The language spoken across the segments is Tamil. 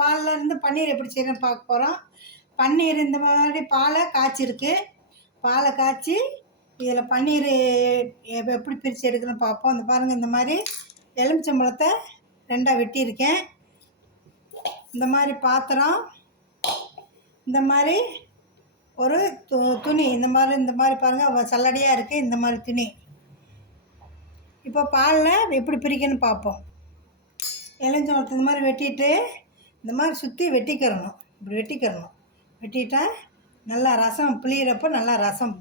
பால்ல இருந்து பன்னீர் எப்படி செய்யணும் பார்க்க போகிறோம் பன்னீர் இந்த மாதிரி பாலை காய்ச்சிருக்கு. பாலை காய்ச்சி இதில் பன்னீர் எப்படி பிரித்து எடுக்கணும்னு பார்ப்போம். இந்த பாருங்கள் இந்த மாதிரி எலுமிச்சம்பழத்தை ரெண்டாக வெட்டியிருக்கேன். இந்த மாதிரி பாத்திரம் இந்த மாதிரி ஒரு து துணி இந்த மாதிரி இந்த மாதிரி பாருங்கள் சல்லடையாக இருக்குது இந்த மாதிரி துணி. இப்போ பாலில் எப்படி பிரிக்கணும்னு பார்ப்போம். எலுமிச்சம்பழத்தை இந்த மாதிரி வெட்டிட்டு இந்த மாதிரி சுற்றி வெட்டிக்கிறணும். இப்படி வெட்டிக்கிறணும். வெட்டிட்டா நல்லா ரசம் புளியிறப்போ நல்லா ரசம்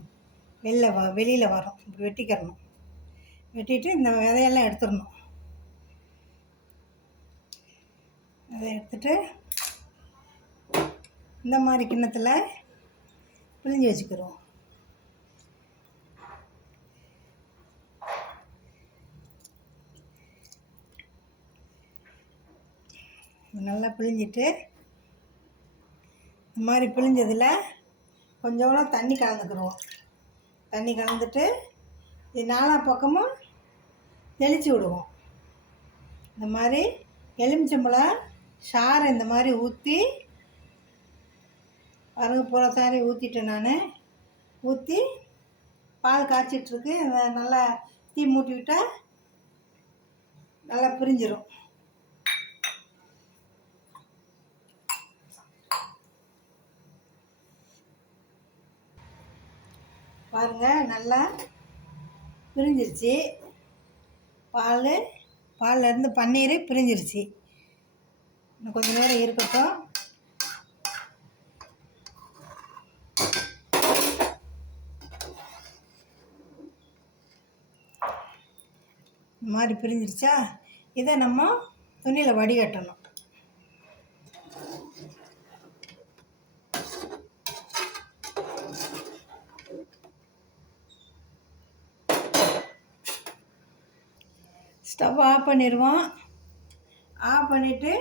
வெளில வ வெளியில் வரும். இப்படி வெட்டிக்கிறணும். வெட்டிட்டு இந்த விதையெல்லாம் எடுத்துடணும். அதை எடுத்துட்டு இந்த மாதிரி கிண்ணத்தில் பிழிஞ்சு வச்சுக்கிறோம் நல்லா பிழிஞ்சிட்டு இந்த மாதிரி பிழிஞ்சதில் கொஞ்சோட தண்ணி கலந்துக்கிடுவோம் தண்ணி கலந்துட்டு இது நாலா பக்கமும் தெளித்து விடுவோம். இந்த மாதிரி எலுமிச்சம்பழம் சாறை இந்த மாதிரி ஊற்றி பருகு போல சாரி ஊற்றிட்டேன் நான். ஊற்றி பால் காய்ச்சிட்ருக்கு. நல்லா தீ மூட்டி விட்டால் நல்லா பிரிஞ்சிடும் பாருங்கள் நல்லா பிரிஞ்சிருச்சு. பால் பால்ல இருந்து பன்னீர் பிரிஞ்சிருச்சு. இன்னும் கொஞ்சம் நேரம் இருக்கட்டும். இந்த மாதிரி பிரிஞ்சிருச்சா? இதை நம்ம துணியில் வடிகட்டணும். ஸ்டவ் ஆஃப் பண்ணிடுவோம். ஆஃப் பண்ணிவிட்டு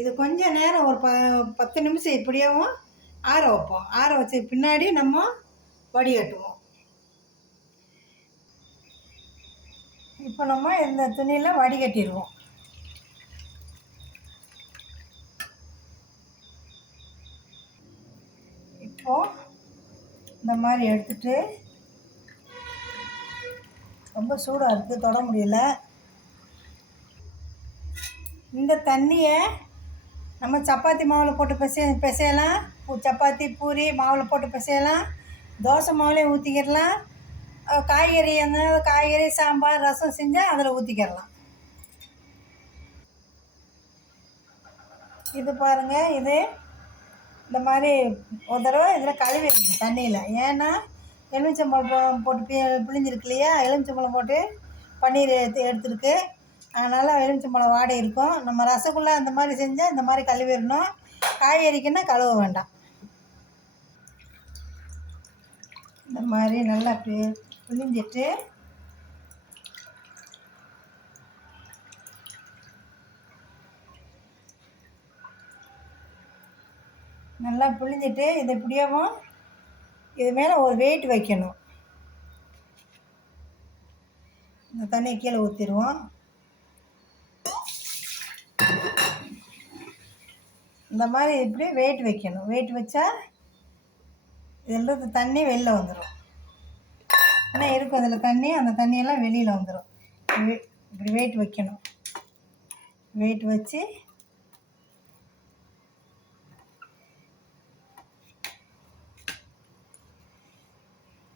இது கொஞ்சம் நேரம் ஒரு ப பத்து நிமிஷம் இப்படியேவும் ஆற வைப்போம். ஆற வச்ச பின்னாடி நம்ம வடிகட்டுவோம். இப்போ நம்ம இந்த துணியில் வடிகட்டிடுவோம். இப்போது இந்த மாதிரி எடுத்துட்டு ரொம்ப சூடாக இருக்குது தொட முடியல. இந்த தண்ணியை நம்ம சப்பாத்தி மாவில் போட்டு பிசை பிசையலாம். சப்பாத்தி பூரி மாவில் போட்டு பிசையலாம். தோசை மாவுலேயே ஊற்றிக்கிடலாம் காய்கறி அந்த காய்கறி சாம்பார் ரசம் செஞ்சால் அதில் ஊற்றிக்கிடலாம் இது பாருங்கள் இது இந்த மாதிரி ஒரு தடவை இதில் கழுவி தண்ணியில். ஏன்னா எலுமிச்சம்பழம் போட்டு பி பிழிஞ்சிருக்கு இல்லையா? எலுமிச்சம்பழம் போட்டு பன்னீர் எடுத்து எடுத்துருக்கு. அதனால் எலுமிச்சம்பழம் வாடை இருக்கும். நம்ம ரசகுல்லா இந்த மாதிரி செஞ்சால் இந்த மாதிரி கழுவிடணும். காய்கறிக்குன்னா கழுவ வேண்டாம். இந்த மாதிரி நல்லா பி பிழிஞ்சிட்டு நல்லா பிழிஞ்சிட்டு இது இப்படியேவும் இது மேலே ஒரு வெயிட் வைக்கணும். இந்த தண்ணியை கீழே ஊற்றிடுவோம் இந்த மாதிரி இப்படி வெயிட் வைக்கணும். வெயிட் வச்சா இதில் தண்ணி வெளில வந்துடும் ஆனால் இருக்கும் அதில் தண்ணி? அந்த தண்ணியெல்லாம் வெளியில் வந்துடும் இப்படி- இப்படி வெயிட் வைக்கணும். வெயிட் வச்சு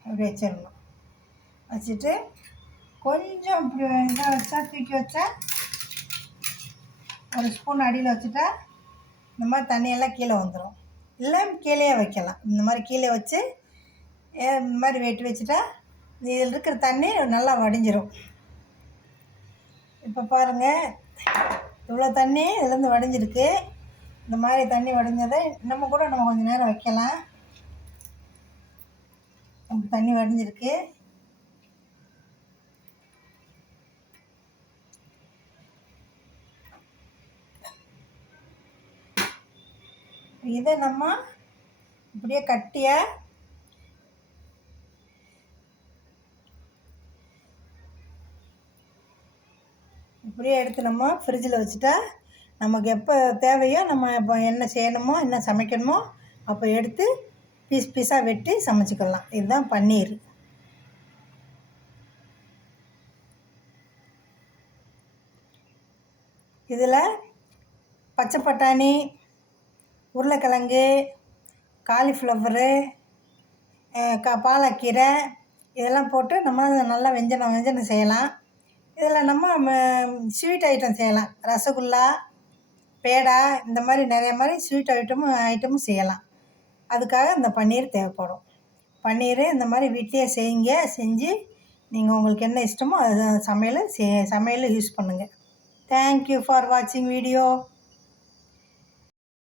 அப்படி வச்சிடணும். வச்சுட்டு கொஞ்சம் இப்படி இதாக வச்சா தூக்கி வச்சா ஒரு ஸ்பூன் அடியில் வச்சுட்டா இந்த மாதிரி தண்ணியெல்லாம் கீழே வந்துடும் இல்லை கீழே வைக்கலாம். இந்த மாதிரி கீழே வச்சு ஏ, இந்த மாதிரி வெட்டி வச்சுட்டா இதில் இருக்கிற தண்ணி நல்லா வடிஞ்சிரும். இப்போ பாருங்கள் இவ்வளோ தண்ணி இதுலேருந்து வடிஞ்சிருக்கு. இந்த மாதிரி தண்ணி வடிஞ்சதை நம்ம கூட நம்ம கொஞ்சம் நேரம் வைக்கலாம். தண்ணி வடிஞ்சிருக்கு. இதை நம்ம இப்படியே கட்டியாக இப்படியே எடுத்து நம்ம ஃப்ரிட்ஜில் வச்சுட்டா நமக்கு எப்போ தேவையோ நம்ம இப்போ என்ன செய்யணுமோ என்ன சமைக்கணுமோ அப்போ எடுத்து பீஸ் பீஸாக வெட்டி சமைச்சிக்கலாம். இதுதான் பன்னீர். இதில் பச்சை பட்டாணி உருளைக்கிழங்கு காலிஃப்ளவரு க பாலக்கீரை இதெல்லாம் போட்டு நம்ம நல்லா வெஞ்சனம் வெஞ்சனம் செய்யலாம். இதில் நம்ம ஸ்வீட் ஐட்டம் செய்யலாம். ரசகுல்லா பேடா இந்த மாதிரி நிறைய மாதிரி ஸ்வீட் ஐட்டமும் ஐட்டமும் செய்யலாம். அதுக்காக இந்த பன்னீர் தேவைப்படும். பன்னீர் இந்த மாதிரி வீட்டிலேயே செய்யுங்க செஞ்சு நீங்கள் உங்களுக்கு என்ன இஷ்டமோ அது சமையல் சமையல் யூஸ் பண்ணுங்கள் தேங்க்யூ ஃபார் வாட்சிங் வீடியோ